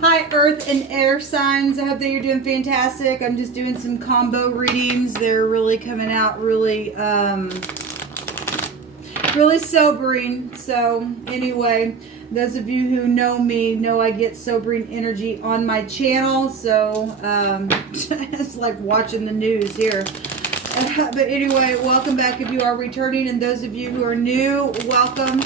Hi, Earth and Air signs. I hope that you're doing fantastic. I'm just doing some combo readings. They're really coming out really, really sobering. So anyway, those of you who know me know I get sobering energy on my channel. So it's like watching the news here. But anyway, welcome back if you are returning, and those of you who are new, welcome.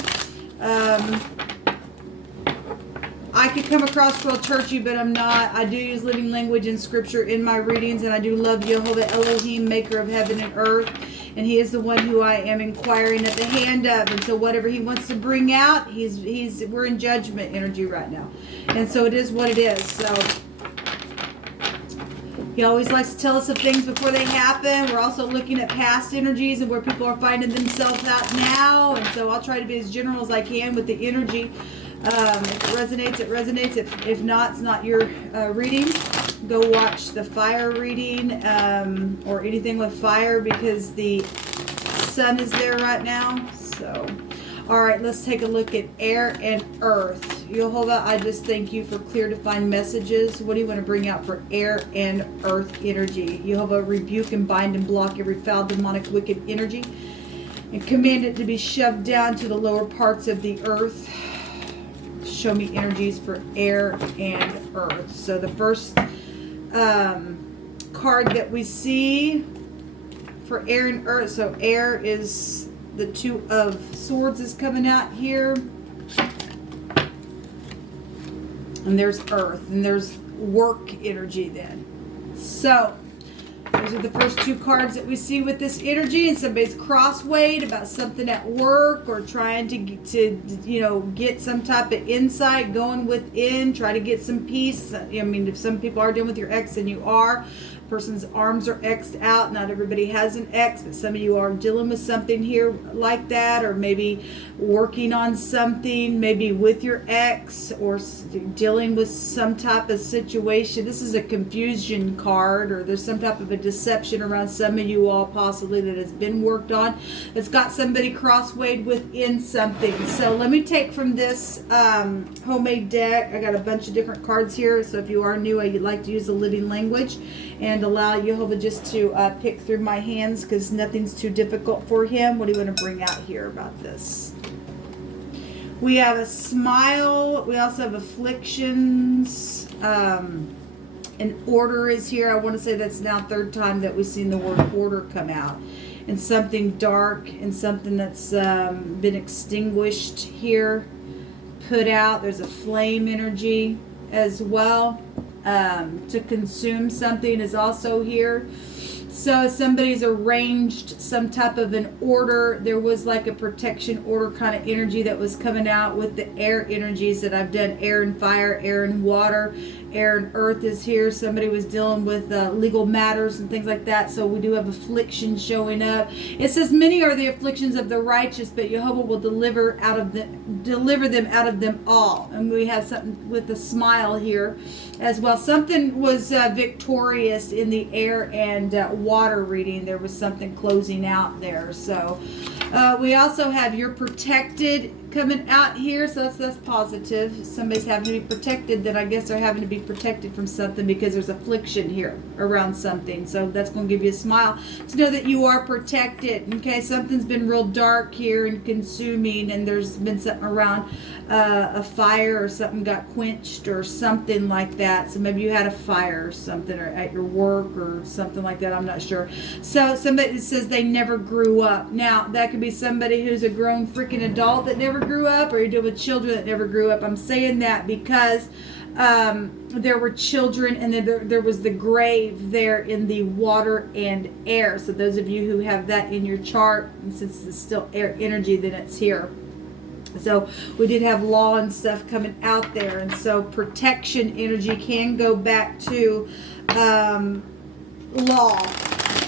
I could come across real churchy, but I'm not. I do use living language and scripture in my readings, and I do love Jehovah Elohim, maker of heaven and earth, and he is the one who I am inquiring at the hand of. And so whatever he wants to bring out, we're in judgment energy right now, and so it is what it is. So he always likes to tell us of things before they happen. We're also looking at past energies and where people are finding themselves at now, and so I'll try to be as general as I can with the energy. If it resonates, it resonates. If not, it's not your reading. Go watch the fire reading or anything with fire, because the sun is there right now. So, all right, let's take a look at air and earth. Jehovah, I just thank you for clear, defined messages. What do you want to bring out for air and earth energy? Jehovah, rebuke and bind and block every foul, demonic, wicked energy, and command it to be shoved down to the lower parts of the earth. Show me energies for air and earth. So the first card that we see for air and earth, so air is the Two of Swords is coming out here, and there's earth, and there's work energy then. So those are the first two cards that we see with this energy, and somebody's cross-weighed about something at work, or trying to get some type of insight going within, try to get some peace. I mean, if some people are dealing with your ex, and you are, person's arms are X'd out. Not everybody has an X, but some of you are dealing with something here like that, or maybe working on something, maybe with your ex, or dealing with some type of situation. This is a confusion card, or there's some type of a deception around some of you all possibly that has been worked on. It's got somebody cross-weighed within something. So let me take from this homemade deck. I got a bunch of different cards here, so if you are new, I'd like to use the living language and allow Jehovah just to pick through my hands, because nothing's too difficult for him. What do you want to bring out here about this? We have a smile. We also have afflictions. An order is here. I want to say that's now third time that we've seen the word order come out. And something dark and something that's been extinguished here, put out. There's a flame energy as well. To consume something is also here. So somebody's arranged some type of an order. There was like a protection order kind of energy that was coming out with the air energies that I've done. Air and fire, air and water, air and earth is here. Somebody was dealing with legal matters and things like that. So we do have affliction showing up. It says many are the afflictions of the righteous, but Jehovah will deliver them out of them all. And we have something with a smile here as well. Something was victorious in the air and water reading. There was something closing out there. So we also have you're protected coming out here, so that's positive. If somebody's having to be protected, then I guess they're having to be protected from something, because there's affliction here around something. So that's going to give you a smile to know that you are protected. Okay, something's been real dark here and consuming, and there's been something around a fire, or something got quenched or something like that. So maybe you had a fire or something, or at your work or something like that. I'm not sure. So somebody says they never grew up. Now that could be somebody who's a grown freaking adult that never grew up, or you're dealing with children that never grew up. I'm saying that because there were children, and then there was the grave there in the water and air. So those of you who have that in your chart, and since it's still air energy, then it's here. So we did have law and stuff coming out there, and so protection energy can go back to law.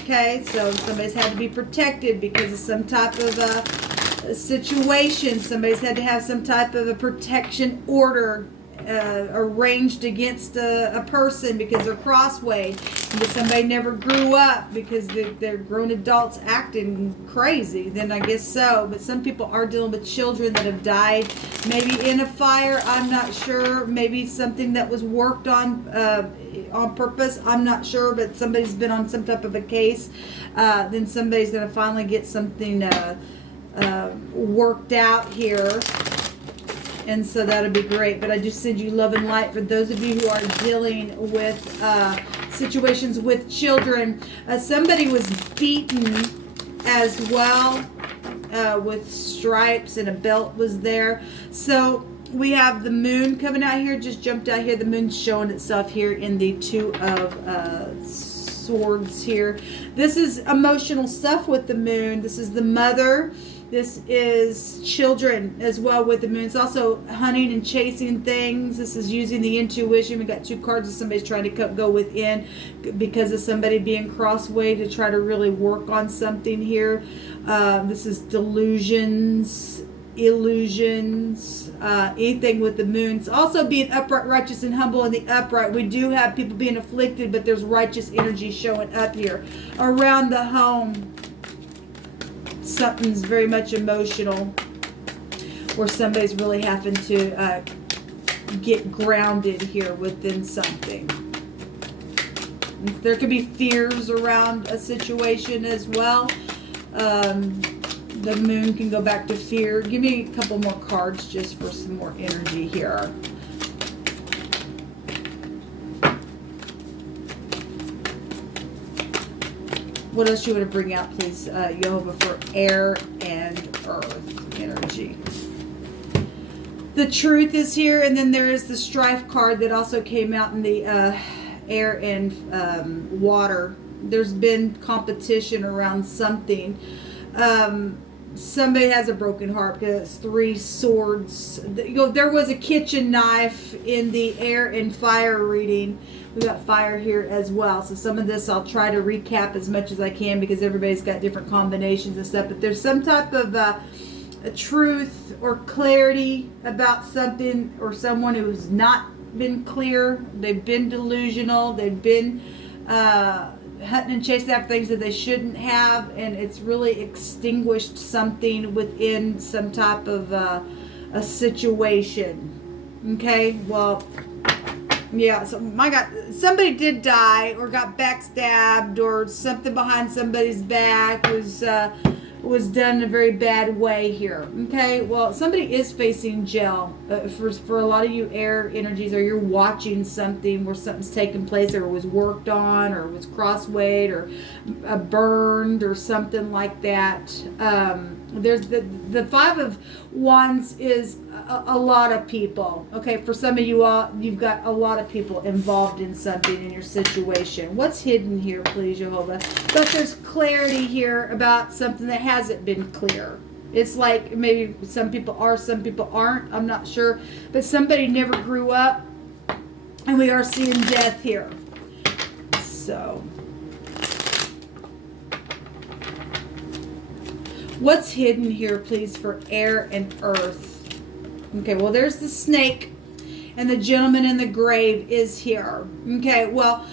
Okay, so somebody's had to be protected because of some type of a situation. Somebody's had to have some type of a protection order arranged against a person because they're crossway, because somebody never grew up, because they're grown adults acting crazy, then I guess so. But some people are dealing with children that have died, maybe in a fire, I'm not sure, maybe something that was worked on purpose, I'm not sure, but somebody's been on some type of a case, then somebody's going to finally get something worked out here. And so that'll be great. But I just send you love and light for those of you who are dealing with situations with children. Somebody was beaten as well with stripes, and a belt was there. So we have the moon coming out here, just jumped out here. The moon's showing itself here in the Two of Swords here. This is emotional stuff with the moon. This is the mother. This is children as well with the moon. It's also hunting and chasing things. This is using the intuition. We got two cards of somebody's trying to go within because of somebody being crossway to try to really work on something here. This is delusions, illusions, anything with the moon. It's also being upright, righteous, and humble in the upright. We do have people being afflicted, but there's righteous energy showing up here. Around the home, something's very much emotional, or somebody's really having to get grounded here within something. There could be fears around a situation as well. The moon can go back to fear. Give me a couple more cards just for some more energy here. What else you want to bring out, please, Jehovah, for air and earth energy? The truth is here, and then there is the strife card that also came out in the air and water. There's been competition around something. Somebody has a broken heart because it's three swords. There was a kitchen knife in the air and fire reading. We got fire here as well. So some of this I'll try to recap as much as I can because everybody's got different combinations and stuff. But there's some type of a truth or clarity about something or someone who's not been clear. They've been delusional. They've been hunting and chasing after things that they shouldn't have, and it's really extinguished something within some type of a situation. Okay, well, yeah, so my God, somebody did die or got backstabbed or something behind somebody's back was done in a very bad way here. Okay, well, somebody is facing jail for a lot of you air energies, or you're watching something where something's taking place or was worked on or was crosswayed or burned or something like that. There's the Five of Wands is a lot of people. Okay, for some of you all, you've got a lot of people involved in something in your situation. What's hidden here, please, Jehovah? But there's clarity here about something that hasn't been clear. It's like maybe some people are, some people aren't. I'm not sure. But somebody never grew up, and we are seeing death here. So what's hidden here, please, for air and earth? Okay, well, there's the snake, and the gentleman in the grave is here. Okay, well,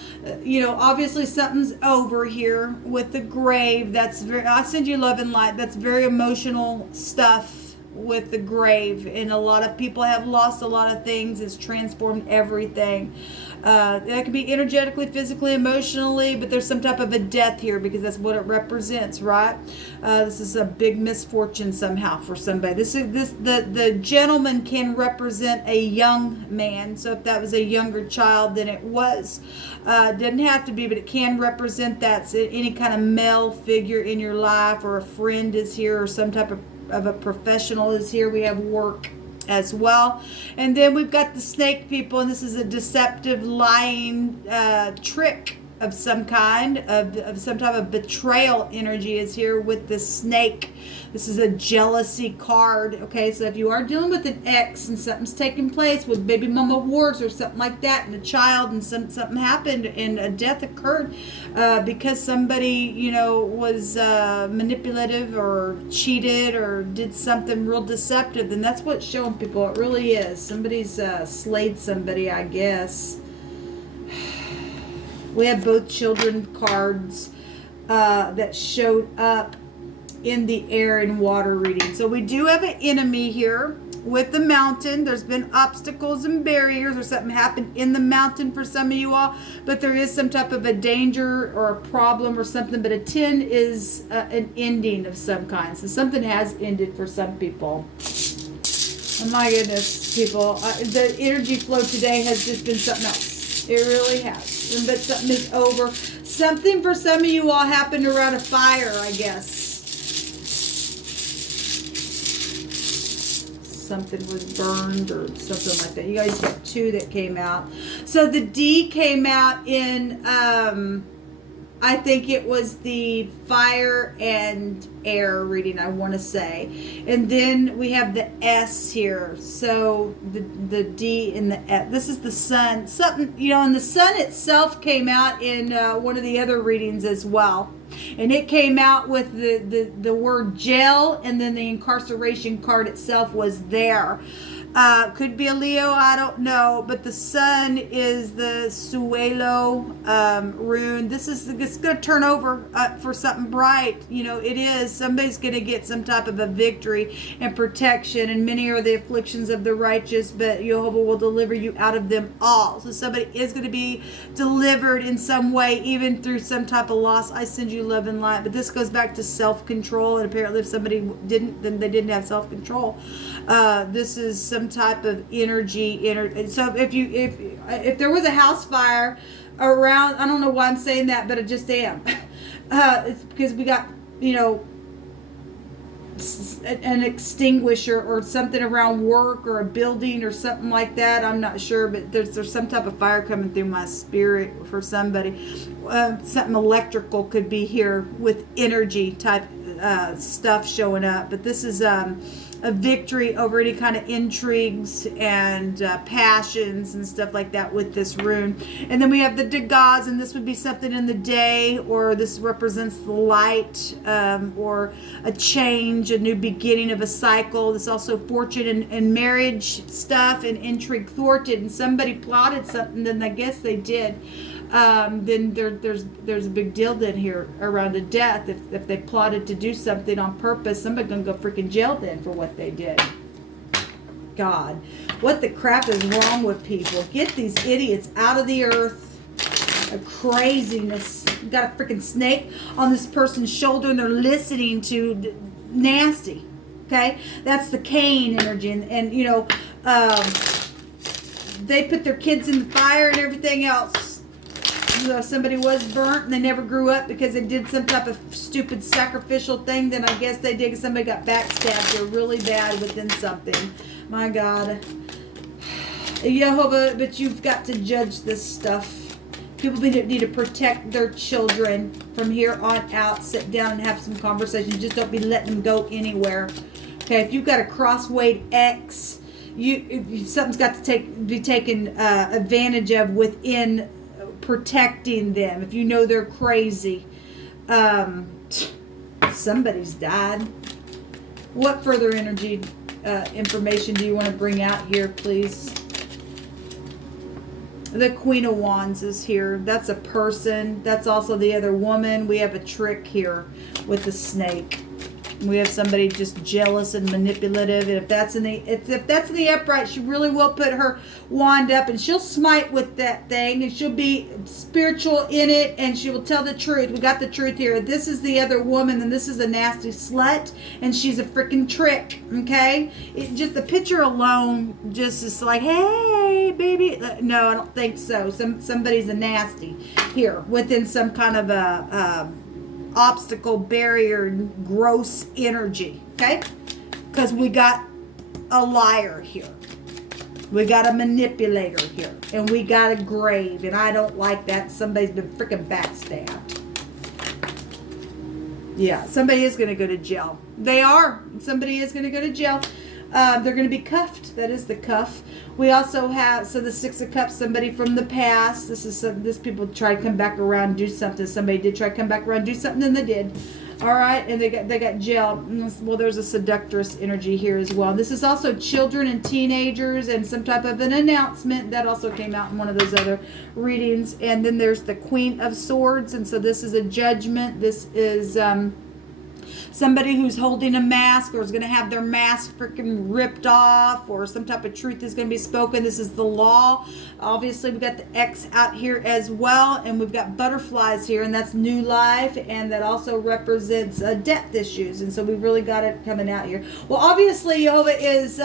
obviously something's over here with the grave. That's very, I send you love and light. That's very emotional stuff with the grave, and a lot of people have lost a lot of things. It's transformed everything. That could be energetically, physically, emotionally, but there's some type of a death here because that's what it represents, right? This is a big misfortune somehow for somebody. The gentleman can represent a young man. So if that was a younger child, then it was. Doesn't have to be, but it can represent that. So any kind of male figure in your life, or a friend is here, or some type of a professional is here. We have work as well, and then we've got the snake people, and this is a deceptive, lying trick of some kind, of some type of betrayal energy is here with the snake. This is a jealousy card. Okay, so if you are dealing with an ex and something's taking place with baby mama wars or something like that, and a child, and something happened and a death occurred because somebody, you know, was manipulative or cheated or did something real deceptive, then that's what's showing people. It really is. Somebody's slayed somebody, I guess. We have both children cards that showed up in the air and water reading. So we do have an enemy here with the mountain. There's been obstacles and barriers, or something happened in the mountain for some of you all, but there is some type of a danger or a problem or something. But a 10 is an ending of some kind. So something has ended for some people. Oh my goodness, people. The energy flow today has just been something else. It really has. But something is over. Something for some of you all happened around a fire, I guess. Something was burned or something like that. You guys got 2 that came out. So the D came out in, I think it was the fire and air reading, I want to say. And then we have the S here. So the D and the S. This is the sun. Something, you know, and the sun itself came out in one of the other readings as well. And it came out with the word jail, and then the incarceration card itself was there. Could be a Leo, I don't know. But the sun is the Suelo rune. This is it's going to turn over for something bright. You know, it is. Somebody's going to get some type of a victory and protection. And many are the afflictions of the righteous, but Jehovah will deliver you out of them all. So somebody is going to be delivered in some way, even through some type of loss. I send you love and light. But this goes back to self-control. And apparently if somebody didn't, then they didn't have self-control. This is some type of energy. So if there was a house fire around, I don't know why I'm saying that, but I just am. It's because we got, you know, an extinguisher or something around work or a building or something like that. I'm not sure, but there's some type of fire coming through my spirit for somebody. Something electrical could be here with energy type stuff showing up. But this is a victory over any kind of intrigues and passions and stuff like that with this rune. And then we have the Degas, and this would be something in the day, or this represents the light, or a change, a new beginning of a cycle. This also fortune and marriage stuff, and intrigue thwarted, and somebody plotted something, then I guess they did. Then there's a big deal then here around a death. If they plotted to do something on purpose, somebody's gonna go freaking jail then for what they did. God, what the crap is wrong with people? Get these idiots out of the earth. A craziness. You got a freaking snake on this person's shoulder, and they're listening to nasty. Okay, that's the Cain energy, and you know, they put their kids in the fire and everything else. So if somebody was burnt and they never grew up because they did some type of stupid sacrificial thing, then I guess they did. Somebody got backstabbed. They're really bad within something. My God. Jehovah, but you've got to judge this stuff. People need to protect their children from here on out. Sit down and have some conversations. Just don't be letting them go anywhere. Okay, if you've got a crosswayed ex, something's got to be taken advantage of within protecting them. If you know they're crazy, somebody's died. What further energy information do you want to bring out here, please? The Queen of Wands is here. That's a person. That's also the other woman. We have a trick here with the snake. We have somebody just jealous and manipulative, and if that's in the upright, she really will put her wand up, and she'll smite with that thing, and she'll be spiritual in it, and she will tell the truth. We got the truth here. This is the other woman, and this is a nasty slut, and she's a freaking trick. Okay, just the picture alone just is like, hey, baby. No, I don't think so. Somebody's a nasty here within some kind of a obstacle, barrier, gross energy. Okay, because we got a liar here, we got a manipulator here, and we got a grave, and I don't like that. Somebody's been freaking backstabbed. Yeah, somebody is going to go to jail. They are. Somebody is going to go to jail. They're going to be cuffed. That is the cuff. We also have, so the Six of Cups, somebody from the past. This people try to come back around and do something. Somebody did try to come back around and do something, and they did. All right, and they got jailed. Well, there's a seductress energy here as well. This is also children and teenagers and some type of an announcement that also came out in one of those other readings. And then there's the Queen of Swords, and so this is a judgment. This is somebody who's holding a mask or is going to have their mask freaking ripped off, or some type of truth is going to be spoken. This is the law. Obviously, we've got the X out here as well, and we've got butterflies here, and that's new life, and that also represents depth issues, and so we've really got it coming out here. Well, obviously, Jehovah is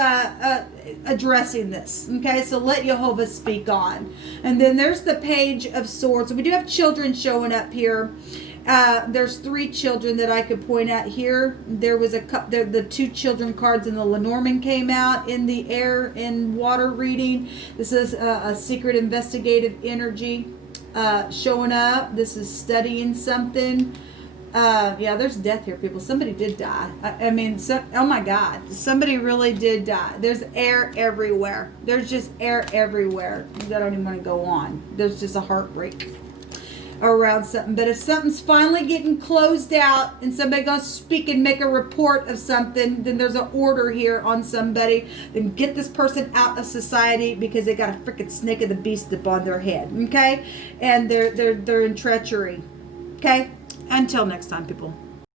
addressing this, okay? So let Jehovah speak on. And then there's the Page of Swords. So we do have children showing up here. There's 3 children that I could point out here. There was the 2 children cards in the Lenormand came out in the air and water reading. This is a secret investigative energy showing up. This is studying something. Yeah, there's death here, people. Somebody did die. I mean, oh my God, somebody really did die. There's air everywhere. There's just air everywhere. I don't even want to go on. There's just a heartbreak around something. But if something's finally getting closed out and somebody gonna speak and make a report of something, then there's an order here on somebody. Then get this person out of society because they got a freaking snake of the beast upon their head. Okay, and they're in treachery. Okay, until next time, people.